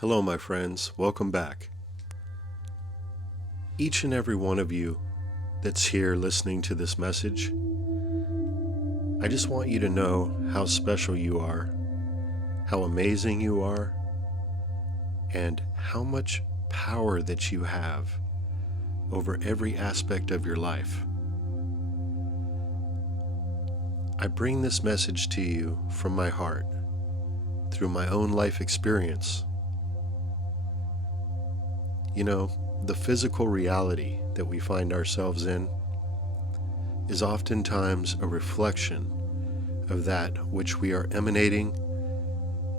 Hello, my friends. Welcome back. Each and every one of you that's here listening to this message, I just want you to know how special you are, how amazing you are, and how much power that you have over every aspect of your life. I bring this message to you from my heart through my own life experience. You know, the physical reality that we find ourselves in is oftentimes a reflection of that which we are emanating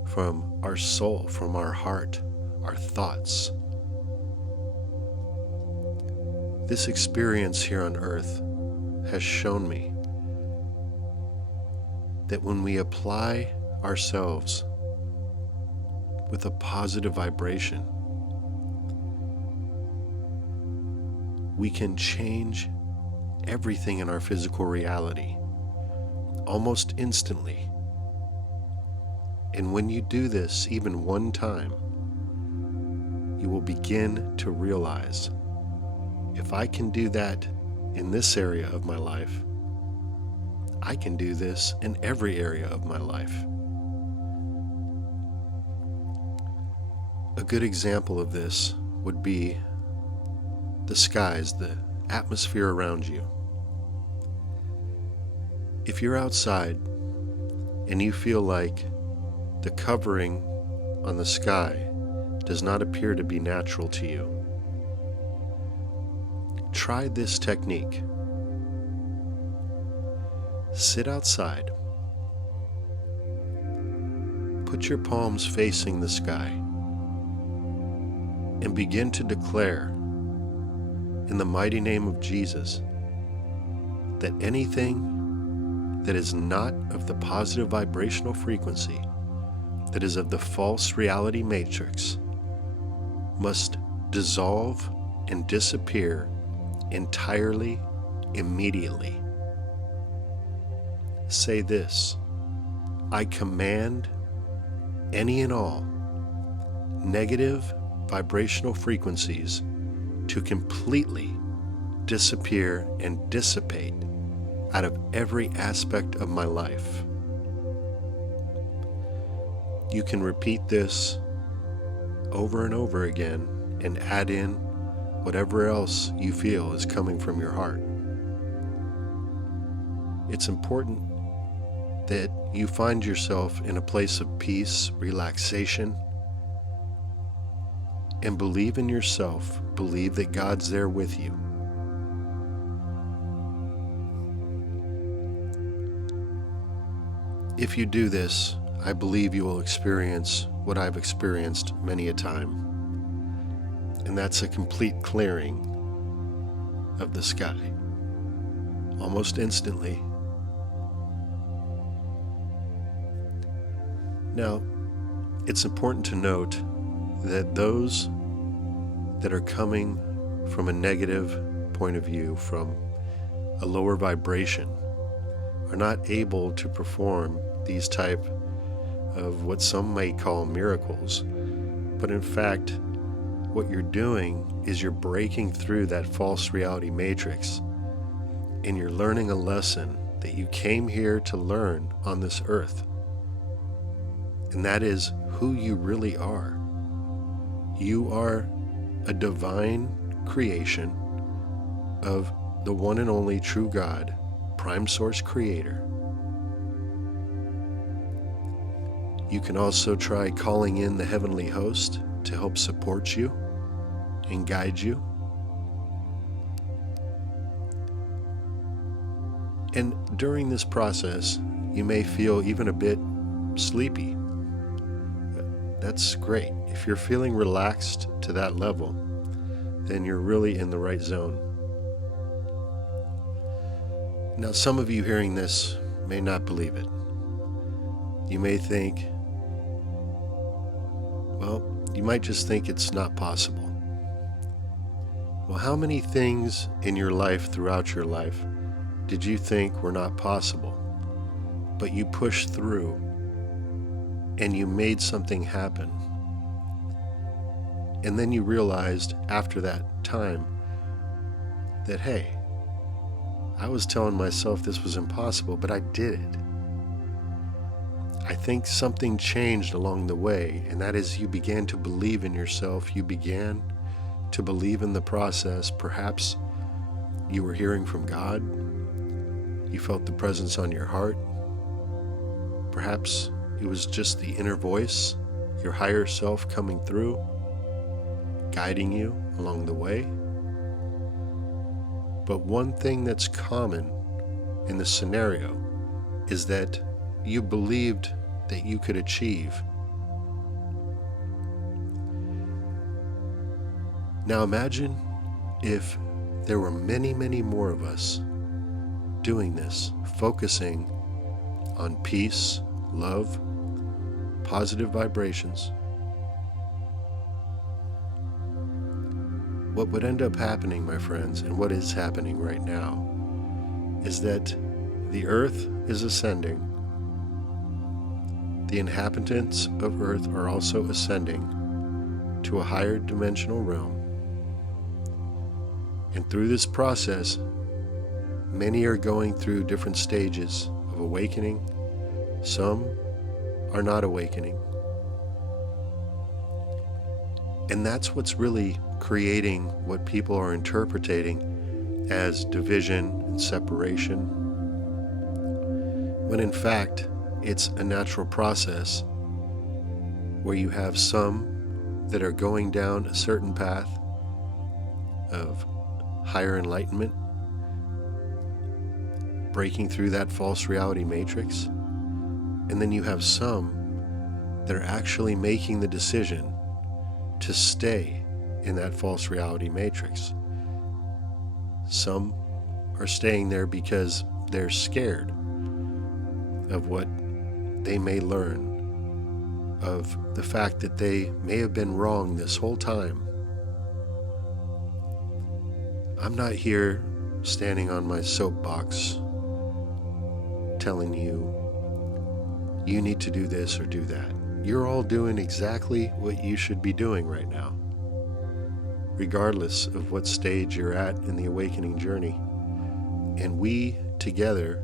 from our soul, from our heart, our thoughts. This experience here on earth has shown me that when we apply ourselves with a positive vibration, we can change everything in our physical reality almost instantly. And when you do this even one time, you will begin to realize, if I can do that in this area of my life, I can do this in every area of my life. A good example of this would be the skies, the atmosphere around you. If you're outside and you feel like the covering on the sky does not appear to be natural to you, try this technique. Sit outside. Put your palms facing the sky and begin to declare in the mighty name of Jesus that anything that is not of the positive vibrational frequency, that is of the false reality matrix, must dissolve and disappear entirely, immediately. Say this: I command any and all negative vibrational frequencies to completely disappear and dissipate out of every aspect of my life. You can repeat this over and over again and add in whatever else you feel is coming from your heart. It's important that you find yourself in a place of peace, relaxation, and believe in yourself. Believe that God's there with you. If you do this, I believe you will experience what I've experienced many a time, and that's a complete clearing of the sky, almost instantly. Now, it's important to note that those that are coming from a negative point of view, from a lower vibration, are not able to perform these type of what some may call miracles. But in fact, what you're doing is you're breaking through that false reality matrix, and you're learning a lesson that you came here to learn on this earth. And that is who you really are. You are a divine creation of the one and only true God, Prime Source Creator. You can also try calling in the heavenly host to help support you and guide you. And during this process, you may feel even a bit sleepy. That's great. If you're feeling relaxed to that level, then you're really in the right zone. Now, some of you hearing this may not believe it. You may think, well, you might just think it's not possible. Well, how many things in your life, throughout your life, did you think were not possible, but you pushed through and you made something happen? And then you realized after that time that, hey, I was telling myself this was impossible, but I did it. I think something changed along the way, and that is you began to believe in yourself. You began to believe in the process. Perhaps you were hearing from God. You felt the presence on your heart. Perhaps it was just the inner voice, your higher self coming through, guiding you along the way. But one thing that's common in the scenario is that you believed that you could achieve. Now imagine if there were many, many more of us doing this, focusing on peace, love, positive vibrations. What would end up happening, my friends, and what is happening right now, is that the earth is ascending. The inhabitants of earth are also ascending to a higher dimensional realm. And through this process, many are going through different stages of awakening. Some are not awakening. And that's what's really creating what people are interpreting as division and separation, when in fact it's a natural process where you have some that are going down a certain path of higher enlightenment, breaking through that false reality matrix, and then you have some that are actually making the decision to stay in that false reality matrix. Some are staying there because they're scared of what they may learn, of the fact that they may have been wrong this whole time. I'm not here standing on my soapbox telling you, you need to do this or do that. You're all doing exactly what you should be doing right now, regardless of what stage you're at in the awakening journey. And we together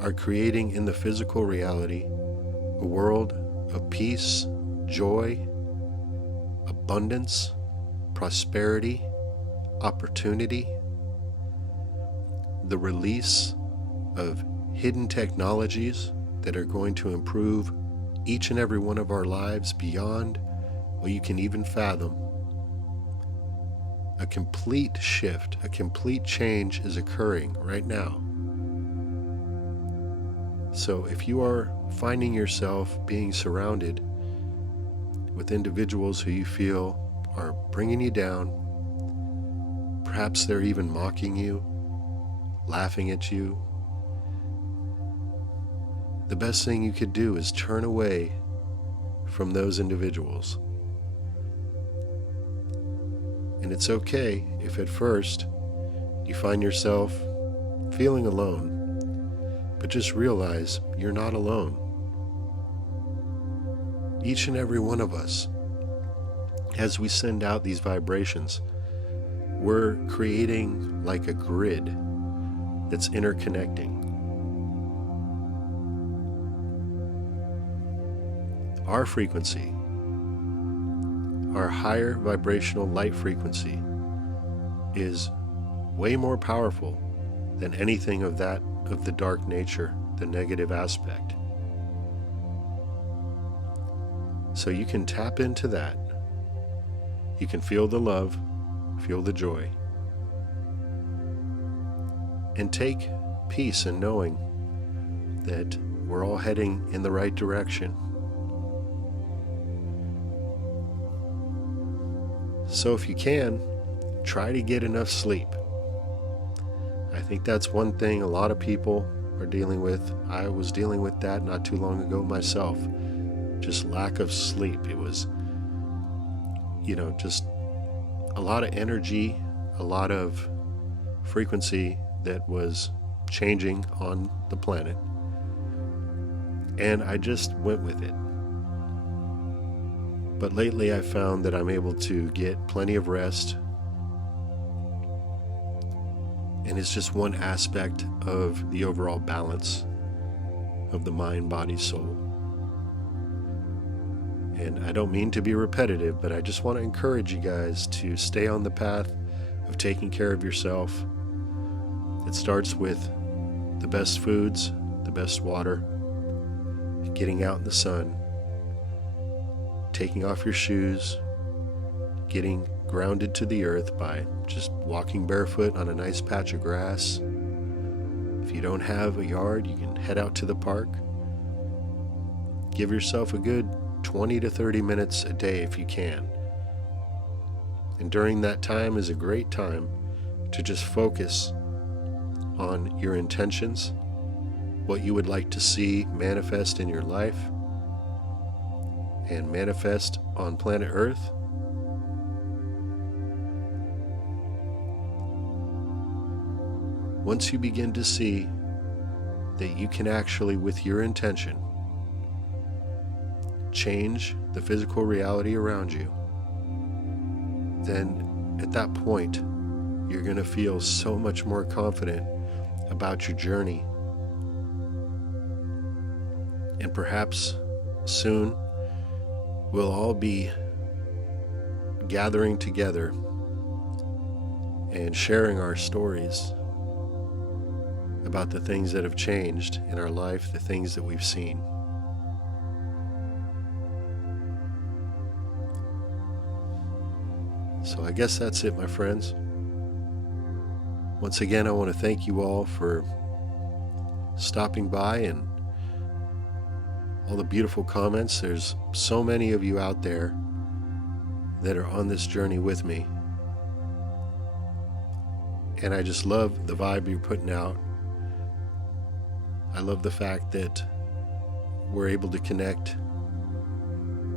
are creating in the physical reality a world of peace, joy, abundance, prosperity, opportunity, the release of hidden technologies that are going to improve each and every one of our lives beyond what you can even fathom. A complete shift, a complete change is occurring right now. So if you are finding yourself being surrounded with individuals who you feel are bringing you down, perhaps they're even mocking you, laughing at you, the best thing you could do is turn away from those individuals. And it's okay if at first you find yourself feeling alone, but just realize you're not alone. Each and every one of us, as we send out these vibrations, we're creating like a grid that's interconnecting. Our frequency, our higher vibrational light frequency, is way more powerful than anything of the dark nature, the negative aspect. So you can tap into that. You can feel the love, feel the joy, and take peace in knowing that we're all heading in the right direction. So if you can, try to get enough sleep. I think that's one thing a lot of people are dealing with. I was dealing with that not too long ago myself. Just lack of sleep. It was, just a lot of energy, a lot of frequency that was changing on the planet. And I just went with it. But lately I've found that I'm able to get plenty of rest, and it's just one aspect of the overall balance of the mind, body, soul. And I don't mean to be repetitive, but I just want to encourage you guys to stay on the path of taking care of yourself. It starts with the best foods, the best water, getting out in the sun, taking off your shoes, getting grounded to the earth by just walking barefoot on a nice patch of grass. If you don't have a yard, you can head out to the park. Give yourself a good 20 to 30 minutes a day if you can. And during that time is a great time to just focus on your intentions, what you would like to see manifest in your life and manifest on planet Earth. Once you begin to see that you can actually, with your intention, change the physical reality around you, then at that point, you're going to feel so much more confident about your journey. And perhaps soon we'll all be gathering together and sharing our stories about the things that have changed in our life, the things that we've seen. So I guess that's it, my friends. Once again, I want to thank you all for stopping by and all the beautiful comments. There's so many of you out there that are on this journey with me. And I just love the vibe you're putting out. I love the fact that we're able to connect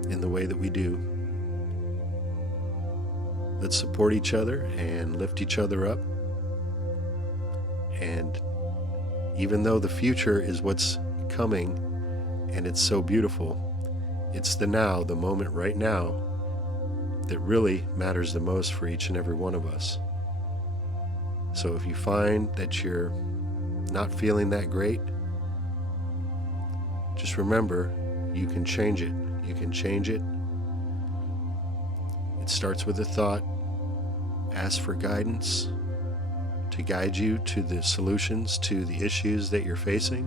in the way that we do. Let's support each other and lift each other up. And even though the future is what's coming and it's so beautiful, it's the now, the moment right now, that really matters the most for each and every one of us. So if you find that you're not feeling that great, just remember, you can change it. You can change it. It starts with a thought. Ask for guidance to guide you to the solutions to the issues that you're facing.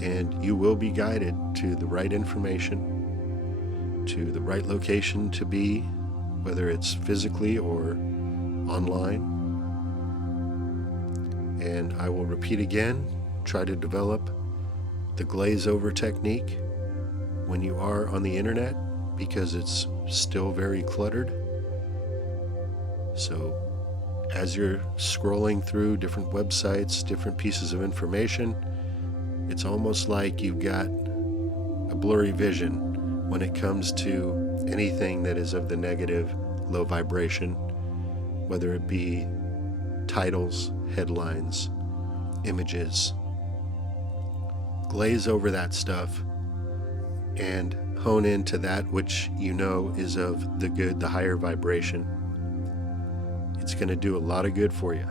And you will be guided to the right information, to the right location to be, whether it's physically or online. And I will repeat again, try to develop the glaze over technique when you are on the internet, because it's still very cluttered. So as you're scrolling through different websites, different pieces of information, it's almost like you've got a blurry vision when it comes to anything that is of the negative, low vibration, whether it be titles, headlines, images. Glaze over that stuff and hone into that which you know is of the good, the higher vibration. It's going to do a lot of good for you.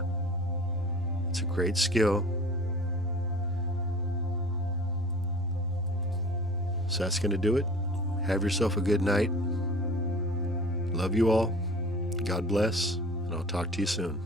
It's a great skill. So that's going to do it. Have yourself a good night. Love you all. God bless, and I'll talk to you soon.